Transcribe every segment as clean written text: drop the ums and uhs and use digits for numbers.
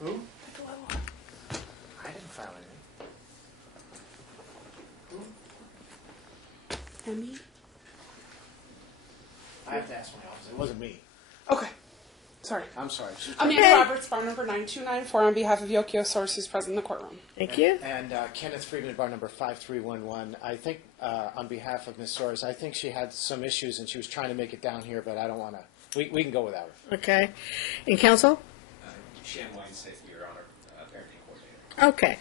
Who? I didn't file anything. Emmy? I have to ask my office. It wasn't me. Okay. Sorry. I'm sorry. Amanda Roberts, bar number 9294, on behalf of Yokio Soars, who's present in the courtroom. Thank you. And Kenneth Friedman, bar number 5311. I think, on behalf of Ms. Soars, I think she had some issues and she was trying to make it down here, but I don't want to. We can go without her. Okay. And counsel? Shan Weinstein, Your Honor, parenting coordinator. Okay.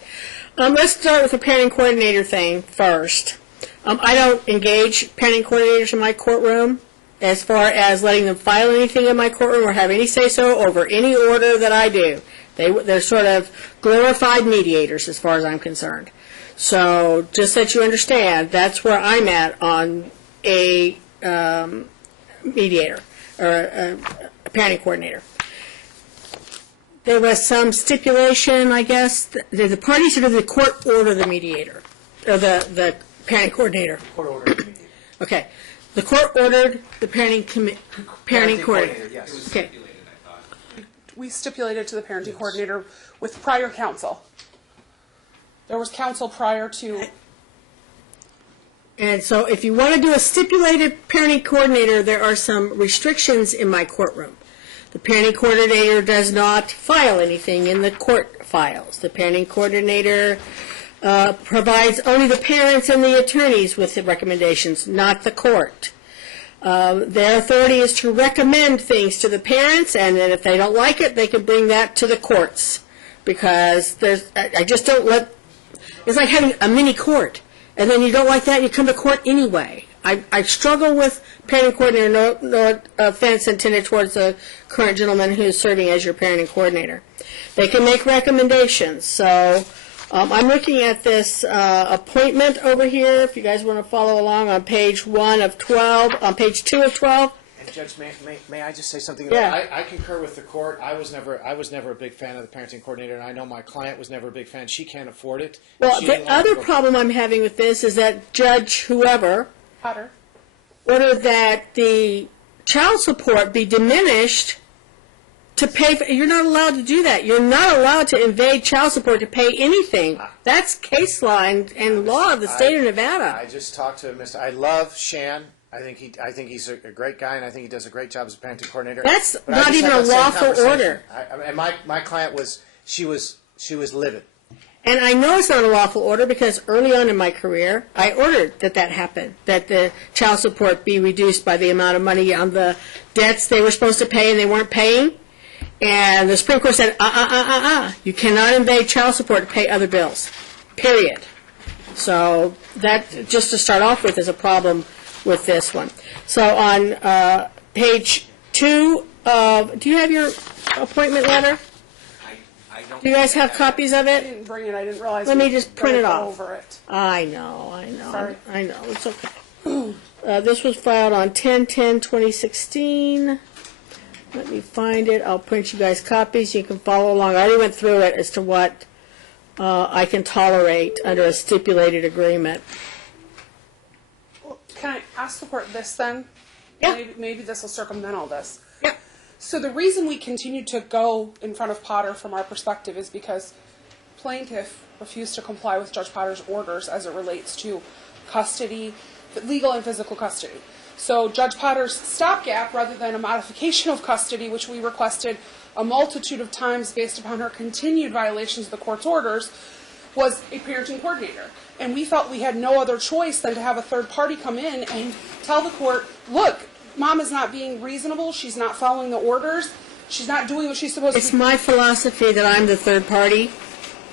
Let's start with the parenting coordinator thing first. I don't engage parenting coordinators in my courtroom as far as letting them file anything in my courtroom or have any say-so over any order that I do. They're sort of glorified mediators as far as I'm concerned. So just that you understand, that's where I'm at on a mediator or a parenting coordinator. There was some stipulation, I guess. The parties of the court order the mediator, or the parenting coordinator. Court ordered the meeting. Okay. The court ordered the parenting coordinator. Yes. It was Okay. stipulated, I thought. We stipulated to the parenting coordinator with prior counsel. There was counsel prior to. And so if you want to do a stipulated parenting coordinator, there are some restrictions in my courtroom. The parenting coordinator does not file anything in the court files. The parenting coordinator provides only the parents and the attorneys with the recommendations, not the court. Their authority is to recommend things to the parents, and then if they don't like it, they can bring that to the courts. Because I just don't let, it's like having a mini court, and then you don't like that, and you come to court anyway. I struggle with parenting coordinator, no offense intended towards the current gentleman who is serving as your parenting coordinator. They can make recommendations, so I'm looking at this appointment over here, if you guys want to follow along on page 1 of 12, on page 2 of 12. And Judge, may I just say something? Yeah. I concur with the court. I was never a big fan of the parenting coordinator, and I know my client was never a big fan. She can't afford it. Well, She the didn't want to other go- problem I'm having with this is that Judge whoever Potter. ordered that the child support be diminished to pay for, you're not allowed to do that. You're not allowed to invade child support to pay anything. That's case law and law of the state of Nevada. I just talked to Mr. I love Shan. I think he's a great guy, and I think he does a great job as a parenting coordinator. That's But I not just even had a that same lawful conversation. order. And my client was livid. And I know it's not a lawful order because early on in my career, I ordered that happen, that the child support be reduced by the amount of money on the debts they were supposed to pay and they weren't paying. And the Supreme Court said, you cannot invade child support to pay other bills, period. So that, just to start off with, is a problem with this one. So on page 2 of, do you have your appointment letter? I don't. Do you guys have copies of I it? didn't bring it. I didn't realize. Let we me just were print it gonna go off. over it. I know. Sorry. I know. It's okay. This was filed on 10/10/2016. Let me find it. I'll print you guys copies. You can follow along. I already went through it as to what I can tolerate under a stipulated agreement. Well, can I ask the court this then? Yeah. Maybe this will circumvent all this. Yeah. So the reason we continue to go in front of Potter from our perspective is because plaintiff refused to comply with Judge Potter's orders as it relates to custody, legal and physical custody. So Judge Potter's stopgap, rather than a modification of custody, which we requested a multitude of times based upon her continued violations of the court's orders, was a parenting coordinator. And we felt we had no other choice than to have a third party come in and tell the court, look, Mom is not being reasonable, she's not following the orders, she's not doing what she's supposed It's to do. my philosophy that I'm the third party,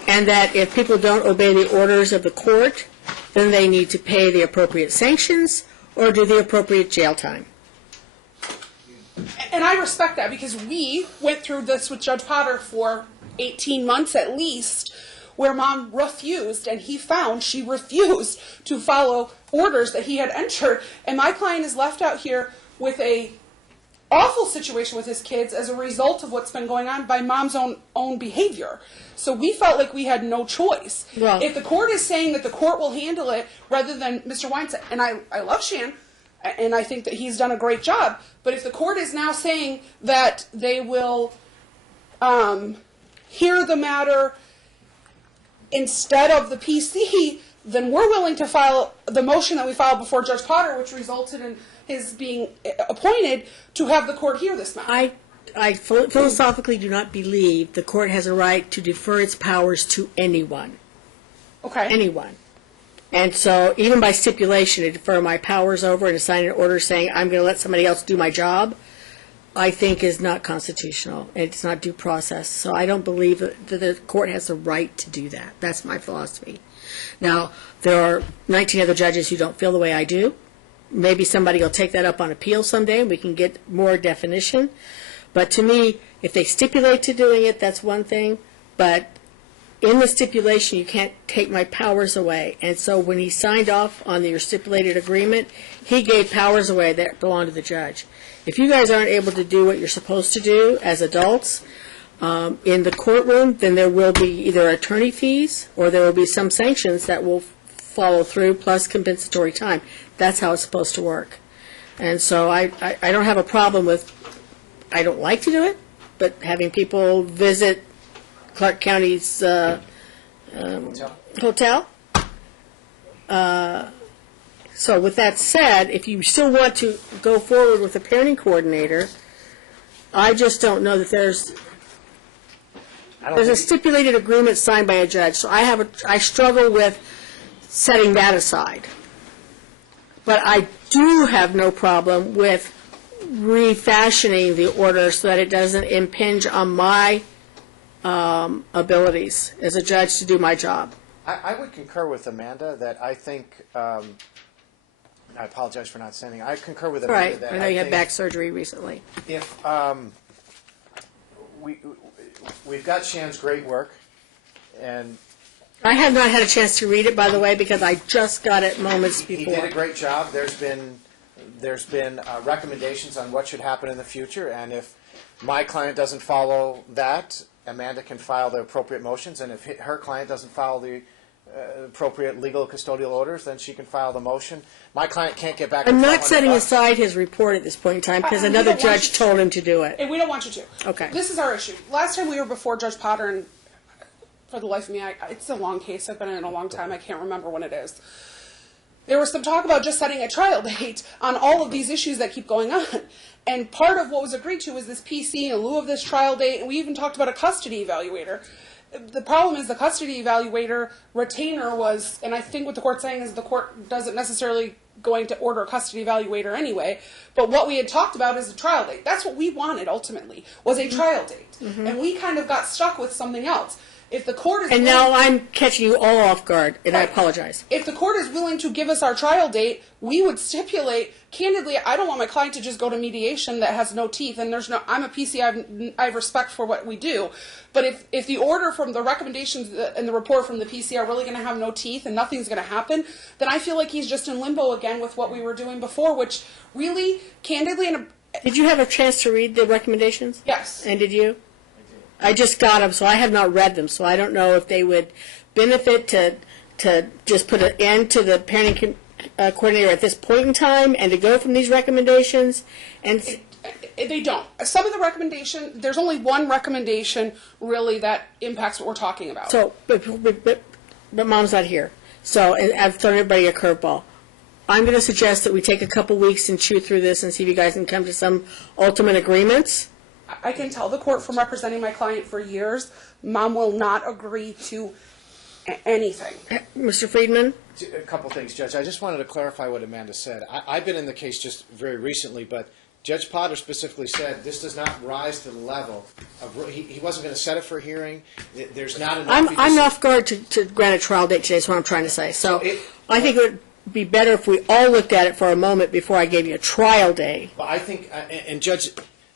and that if people don't obey the orders of the court, then they need to pay the appropriate sanctions or do the appropriate jail time. And I respect that because we went through this with Judge Potter for 18 months at least, where Mom refused, and he found she refused to follow orders that he had entered. And my client is left out here with a awful situation with his kids as a result of what's been going on by Mom's own behavior. So we felt like we had no choice. Well, if the court is saying that the court will handle it rather than Mr. Weinstein, and I love Shan, and I think that he's done a great job, but if the court is now saying that they will hear the matter instead of the PC, then we're willing to file the motion that we filed before Judge Potter, which resulted in his being appointed, to have the court hear this matter. I philosophically do not believe the court has a right to defer its powers to anyone. Okay. Anyone. And so even by stipulation, to defer my powers over and assign an order saying I'm going to let somebody else do my job, I think is not constitutional. It's not due process. So I don't believe that the court has the right to do that. That's my philosophy. Now, there are 19 other judges who don't feel the way I do. Maybe somebody will take that up on appeal someday and we can get more definition. But to me, if they stipulate to doing it, that's one thing. But in the stipulation, you can't take my powers away. And so when he signed off on your stipulated agreement, he gave powers away that belong to the judge. If you guys aren't able to do what you're supposed to do as adults in the courtroom, then there will be either attorney fees or there will be some sanctions that will follow through, plus compensatory time. That's how it's supposed to work. And so I don't have a problem with, I don't like to do it, but having people visit Clark County's hotel. So with that said, if you still want to go forward with a parenting coordinator, I just don't know that there's a stipulated agreement signed by a judge. So I struggle with setting that aside. But I do have no problem with refashioning the order so that it doesn't impinge on my abilities as a judge to do my job. I would concur with Amanda that I think, I apologize for not sending, I concur with Amanda Right. that I know you had think back surgery recently. if we've got Shan's great work, and I have not had a chance to read it, by the way, because I just got it moments he before. did a great job. There's been recommendations on what should happen in the future, and if my client doesn't follow that, Amanda can file the appropriate motions, and if her client doesn't follow the appropriate legal custodial orders, then she can file the motion. My client can't get back. I'm not setting $1,200. aside his report at this point in time because we another don't want judge you to. told him to do it. And we don't want you to. Okay. This is our issue. Last time we were before Judge Potter, and for the life of me, it's a long case. I've been in it a long time. I can't remember when it is. There was some talk about just setting a trial date on all of these issues that keep going on. And part of what was agreed to was this PC in lieu of this trial date, and we even talked about a custody evaluator. The problem is the custody evaluator retainer was, and I think what the court's saying is the court doesn't necessarily going to order a custody evaluator anyway, but what we had talked about is a trial date. That's what we wanted ultimately, was a trial date. And we kind of got stuck with something else. If the court is And now I'm catching you all off guard, and I apologize. If the court is willing to give us our trial date, we would stipulate, candidly, I don't want my client to just go to mediation that has no teeth, and I'm a PC, I have respect for what we do, but if the order from the recommendations and the report from the PC are really going to have no teeth and nothing's going to happen, then I feel like he's just in limbo again with what we were doing before, which really, candidly, Did you have a chance to read the recommendations? yes. And did you? I just got them, so I have not read them, so I don't know if they would benefit to just put an end to the parenting coordinator at this point in time and to go from these recommendations. And They don't. Some of the recommendation, there's only one recommendation really that impacts what we're talking about. so, but Mom's not here, so and I've thrown everybody a curveball. I'm going to suggest that we take a couple weeks and chew through this and see if you guys can come to some ultimate agreements. I can tell the court from representing my client for years, Mom will not agree to anything. Mr. Friedman? A couple things, Judge. I just wanted to clarify what Amanda said. I've been in the case just very recently, but Judge Potter specifically said this does not rise to the level of, he wasn't going to set it for a hearing. There's not enough. I'm off guard to grant a trial date today, is what I'm trying to say. So I think it would be better if we all looked at it for a moment before I gave you a trial date. Well, I think, and Judge,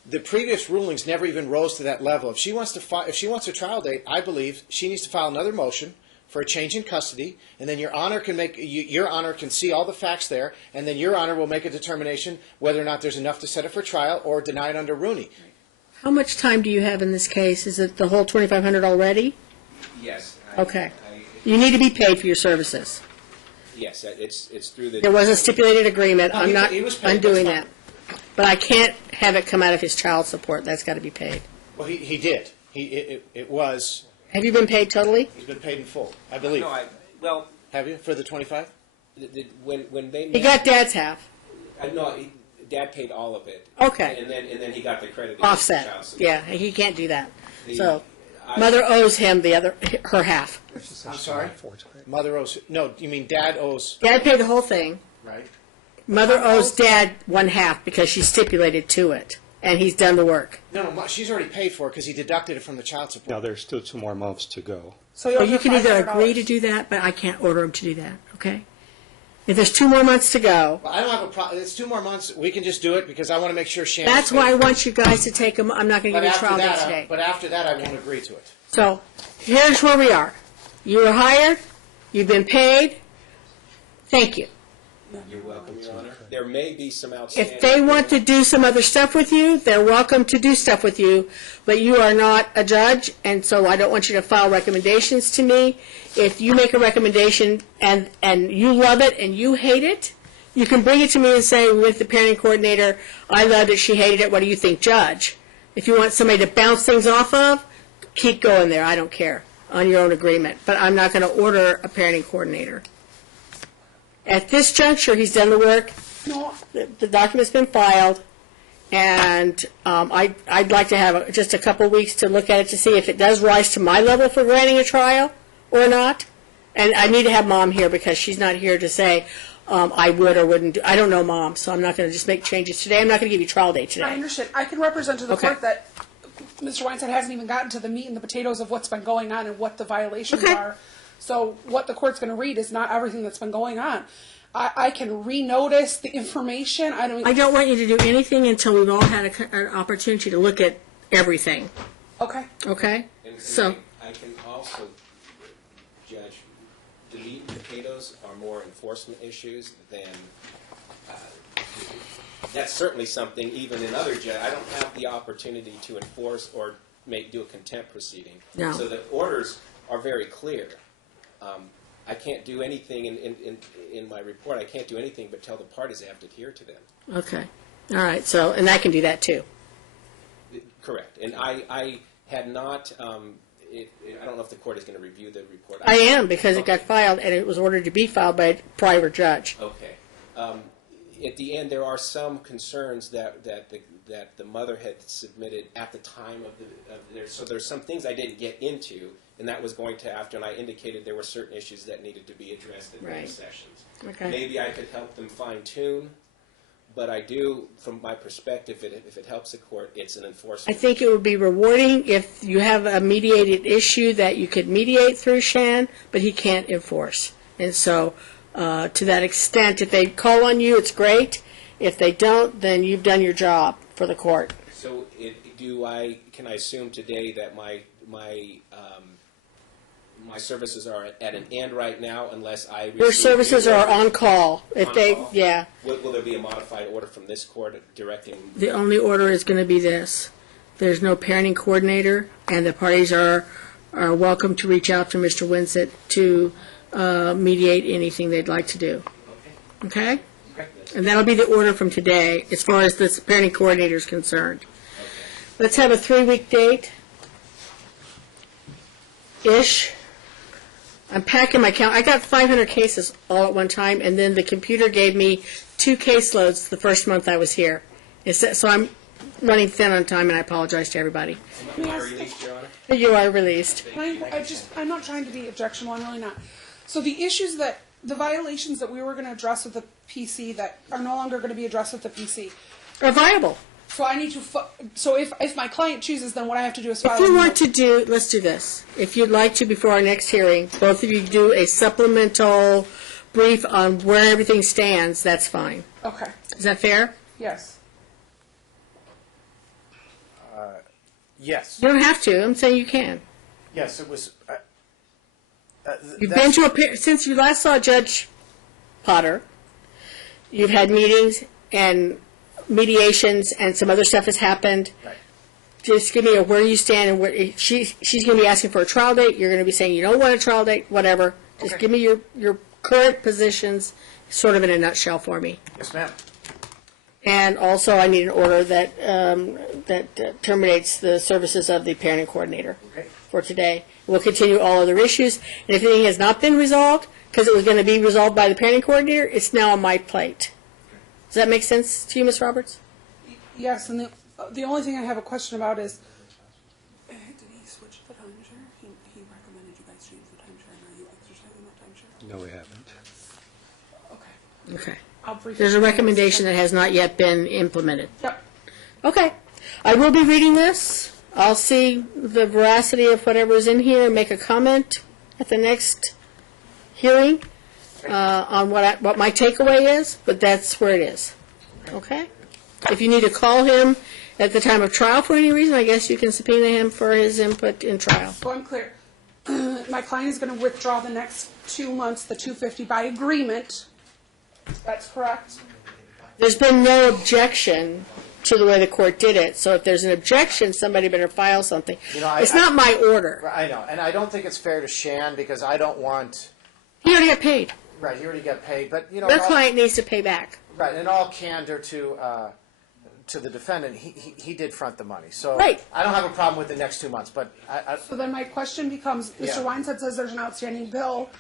the previous rulings never even rose to that level. If she wants a trial date, I believe she needs to file another motion for a change in custody, and then Your Honor can see all the facts there, and then Your Honor will make a determination whether or not there's enough to set it for trial or deny it under Rooney. How much time do you have in this case? Is it the whole $2,500 already? Yes. Okay. You need to be paid for your services. Yes, it's through the. There was a stipulated agreement. No, I'm not he was paid. undoing That's that. But I can't have it come out of his child support. That's got to be paid. Well, he did. It was. Have you been paid totally? He's been paid in full, I believe. No, well, Have you for the 25? when they He got Dad's half. Dad paid all of it. Okay. And then he got the credit. Offset. Child support. Yeah, he can't do that. The- So, I- mother owes him her half. I'm sorry? Mother owes, no, you mean Dad owes, Dad paid the whole thing. right? Mother owes Dad one half because she stipulated to it, and he's done the work. No, she's already paid for it because he deducted it from the child support. Now, there's still 2 more months to go. So Well, owes you her can either agree $500. to do that, but I can't order him to do that, okay? If there's 2 more months to go, Well, I don't have a problem, it's 2 more months, we can just do it because I want to make sure Shannon's that's why I paid. want you guys to take them. I'm not going to But give you a after trial date that, today. but after that, I won't agree to it. So, here's where we are. You were hired, you've been paid, thank you. You're welcome, Your Honor. There may be some outstanding. If they want to do some other stuff with you, they're welcome to do stuff with you, but you are not a judge, and so I don't want you to file recommendations to me. If you make a recommendation and you love it and you hate it, you can bring it to me and say, with the parenting coordinator, I loved it, she hated it, what do you think, Judge? If you want somebody to bounce things off of, keep going there, I don't care, on your own agreement. But I'm not going to order a parenting coordinator. At this juncture, he's done the work, No, the document's been filed, and I'd like to have just a couple weeks to look at it to see if it does rise to my level for granting a trial or not. And I need to have Mom here because she's not here to say I would or wouldn't do. I don't know Mom, so I'm not going to just make changes today. I'm not going to give you a trial date I today. understand. I can represent to the Okay. court that Mr. Weinstein hasn't even gotten to the meat and the potatoes of what's been going on and what the violations Okay. are. So what the court's going to read is not everything that's been going on. I can renotice the information. I don't want you to do anything until we've all had an opportunity to look at everything, Okay. okay? And So, I can also, Judge, the meat and potatoes are more enforcement issues than, that's certainly something, even in other judges, I don't have the opportunity to enforce or do a contempt proceeding. No. So the orders are very clear. I can't do anything in my report, I can't do anything but tell the parties they have to adhere to them. okay. All right, so, and I can do that too. Correct. And I had not, I don't know if the court is going to review the report. I am, because it got filed, and it was ordered to be filed by a private judge. Okay. At the end, there are some concerns that the mother had submitted at the time of their, so there's some things I didn't get into, and that was going to after, and I indicated there were certain issues that needed to be addressed in Right. those sessions. Okay. Maybe I could help them fine tune, but I do, from my perspective, if it helps the court, it's an I enforcement. think it would be rewarding if you have a mediated issue that you could mediate through Shan, but he can't enforce. And so, to that extent, if they call on you, it's great. If they don't, then you've done your job for the court. So can I assume today that my services are at an end right now unless I receive... Your services are on call. If On they, call? yeah. Will there be a modified order from this court directing... The only order is going to be this. There's no parenting coordinator, and the parties are welcome to reach out to Mr. Winsett to mediate anything they'd like to do. Okay. Okay? And that'll be the order from today, as far as this parenting coordinator is concerned. Let's have a 3-week date. Ish. I'm packing my count. I got 500 cases all at one time, and then the computer gave me 2 caseloads the first month I was here. So I'm running thin on time, and I apologize to everybody. Am I released, Your Honor? You are released. I'm not trying to be objectionable. I'm really not. So the violations that we were going to address with the PC that are no longer going to be addressed with the PC. Are viable. So I need to. So if my client chooses, then what I have to do is file. If you want to do, let's do this. If you'd like to, before our next hearing, both of you do a supplemental brief on where everything stands, that's fine. Okay. Is that fair? Yes. Yes. You don't have to. I'm saying you can. Yes, it was... You've been to since you last saw Judge Potter, you've had meetings and mediations and some other stuff has happened. Right. Just give me a where you stand and where she's going to be asking for a trial date. You're going to be saying you don't want a trial date, whatever. Just Okay. give me your current positions, sort of in a nutshell for me. Yes, ma'am. And also, I need an order that terminates the services of the parenting coordinator for today. We'll continue all other issues, and if anything has not been resolved, because it was going to be resolved by the parenting coordinator, it's now on my plate. Does that make sense to you, Ms. Roberts? Yes, and the only thing I have a question about is, did he switch the timeshare? He recommended you guys change the timeshare, and are you exercising that timeshare? No, we haven't. Okay. Okay. I'll brief There's you. a recommendation that has not yet been implemented. Yep. Okay. I will be reading this. I'll see the veracity of whatever is in here and make a comment at the next hearing on what my takeaway is, but that's where it is. Okay? If you need to call him at the time of trial for any reason, I guess you can subpoena him for his input in trial. So I'm clear. My client is going to withdraw the next 2 months, the $250 by agreement. That's correct. There's been no objection to the way the court did it, so if there's an objection, somebody better file something. It's not my order. I know, and I don't think it's fair to Shan because I don't want. He already got paid. Right, he already got paid, but you know. Their client needs to pay back. Right, in all candor to the defendant, he did front the money. So Right. I don't have a problem with the next 2 months, but So then my question becomes, Mr. Yeah. Weinstein says there's an outstanding bill.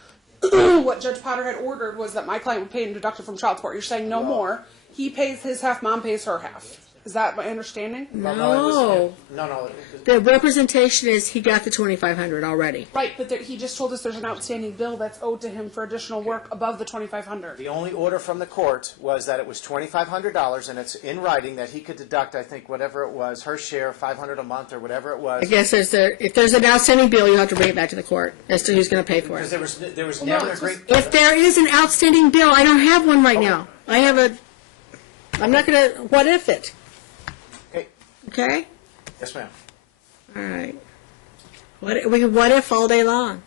What Judge Potter had ordered was that my client would pay and deduct it from child support. You're saying no more. He pays his half, mom pays her half. Is that my understanding? No. No. The representation is he got the $2,500 already. Right, but he just told us there's an outstanding bill that's owed to him for additional work above the $2,500. The only order from the court was that it was $2,500, and it's in writing that he could deduct, I think, whatever it was, her share, $500 a month or whatever it was. I guess if there's an outstanding bill, you have to bring it back to the court as to who's going to pay for Because it. there was Well, no, never a it's great. If there is an outstanding bill, I don't have one right now. I'm not going to, what if it? Okay. Okay? Yes, ma'am. All right. We can what if all day long.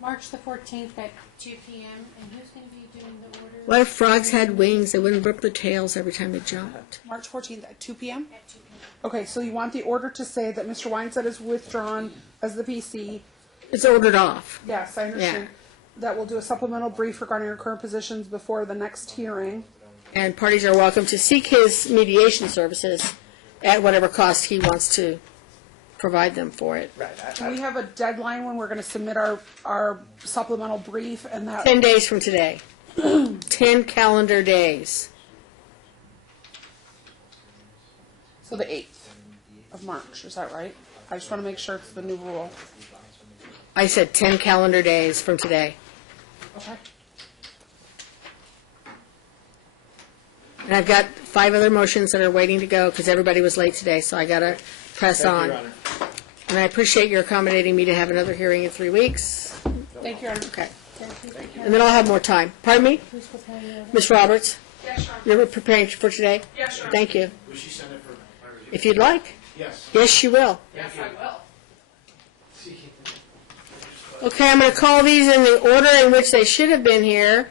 March the 14th at 2 p.m. And who's going to be doing the order? What if frogs had wings? They wouldn't rip their tails every time they jumped. March 14th at 2 p.m.? At 2 p.m. Okay, so you want the order to say that Mr. Weinstein is withdrawn as the PC. It's ordered off. Yes, I understand. That we'll do a supplemental brief regarding our current positions before the next hearing. And parties are welcome to seek his mediation services at whatever cost he wants to provide them for it. Right. Do we have a deadline when we're going to submit our supplemental brief and that? 10 days from today. 10 calendar days. So the 8th of March, is that right? I just want to make sure it's the new rule. I said 10 calendar days from today. Okay. And I've got 5 other motions that are waiting to go because everybody was late today, so I got to press Thank you, on. Your Honor. And I appreciate your accommodating me to have another hearing in 3 weeks. Thank you, Your Honor. Okay. And then I'll have more time. Pardon me? Who's preparing the order? Ms. Roberts, Yes, Your Honor. you're preparing for today? Yes, Your Honor. Thank you. Will she send it for my review? If you'd like. Yes. Yes, she will. Yes, I will. Okay, I'm going to call these in the order in which they should have been here.